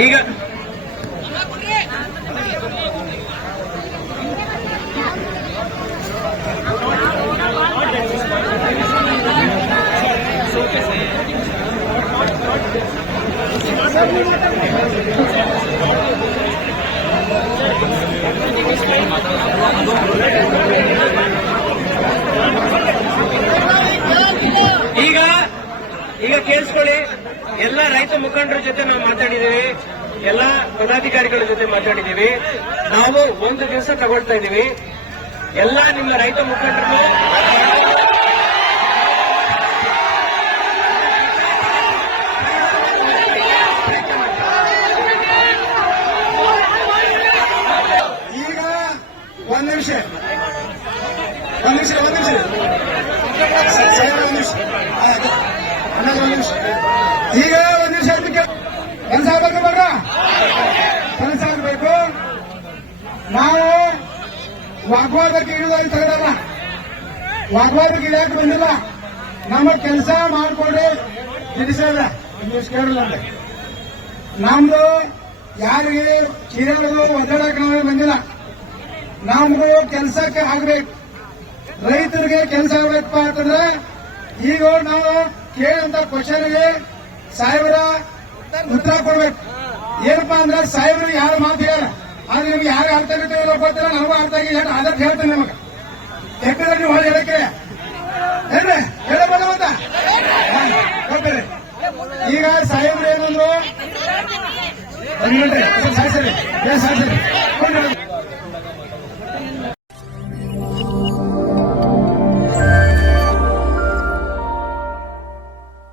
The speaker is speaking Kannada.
ಈಗ ಈಗ ಕೇಳಿಸ್ಕೊಳ್ಳಿ. ಎಲ್ಲ ರೈತ ಮುಖಂಡರ ಜೊತೆ ನಾವು ಮಾತಾಡಿದ್ದೀವಿ, ಎಲ್ಲ ಪದಾಧಿಕಾರಿಗಳ ಜೊತೆ ಮಾತಾಡಿದ್ದೀವಿ. ನಾವು ಒಂದು ದಿವಸ ತಗೊಳ್ತಾ ಇದ್ದೀವಿ. ಎಲ್ಲ ನಿಮ್ಮ ರೈತ ಮುಖಂಡರು ಈಗ ಒಂದ್ ನಿಮಿಷ ಈಗ ಒಂದ್ ನಿಮಿಷ ಕನಸಾಗಬೇಕು ಬರ್ರ, ಕನಸಾಗಬೇಕು. ನಾವು ವಾಗ್ವಾದಕ್ಕೆ ಇಳಿದಾಗಿ ತೆಗೆದಲ್ಲ, ವಾಗ್ವಾದಕ್ಕೆ ಇಳಿಯಕ್ಕೆ ಬಂದಿಲ್ಲ. ನಮ್ಮ ಕೆಲಸ ಮಾಡ್ಕೊಂಡು ತಿಳಿಸಲ್ಲ, ಇಂಗ್ಲಿಷ್ ಕೇಳಲ್ಲ. ನಮ್ದು ಯಾರಿಗೆ ಚೀರಗಳು ಒದ್ದಾಡಕ್ಕೆ ನಾವು ಬಂದಿಲ್ಲ. ನಮ್ದು ಕೆಲಸಕ್ಕೆ ಆಗ್ಬೇಕು, ರೈತರಿಗೆ ಕೆಲಸ ಆಗ್ಬೇಕಪ್ಪ ಅಂತಂದ್ರೆ ಈಗ ನಾವು ಕೇಳಂತ ಕ್ವಶನ್ಗೆ ಸಾಹೇಬರ ಉತ್ತರ ಕೊಡ್ಬೇಕು. ಏನಪ್ಪಾ ಅಂದ್ರೆ ಸಾಹೇಬರು ಯಾರು ಮಾತು ಹೇಳ, ಆದ್ರೆ ನಿಮ್ಗೆ ಯಾರು ಅರ್ಥ ಆಗುತ್ತೆ ಗೊತ್ತಿಲ್ಲ, ನನಗೂ ಅರ್ಥ ಆಗಿ ಅದಕ್ಕೆ ಹೇಳ್ತೇನೆ ನಿಮಗೆ. ಯಾಕಂದ್ರೆ ನೀವು ಹೊಳೆ ಹೇಳಕ್ಕೆ ಏನ್ರಿ ಹೇಳಬಲ್ಲ ಅಂತ ಗೊತ್ತೇನೆ. ಈಗ ಸಾಹೇಬ್ರು ಏನಂದ್ರು, ಸಾಯಿಸರಿ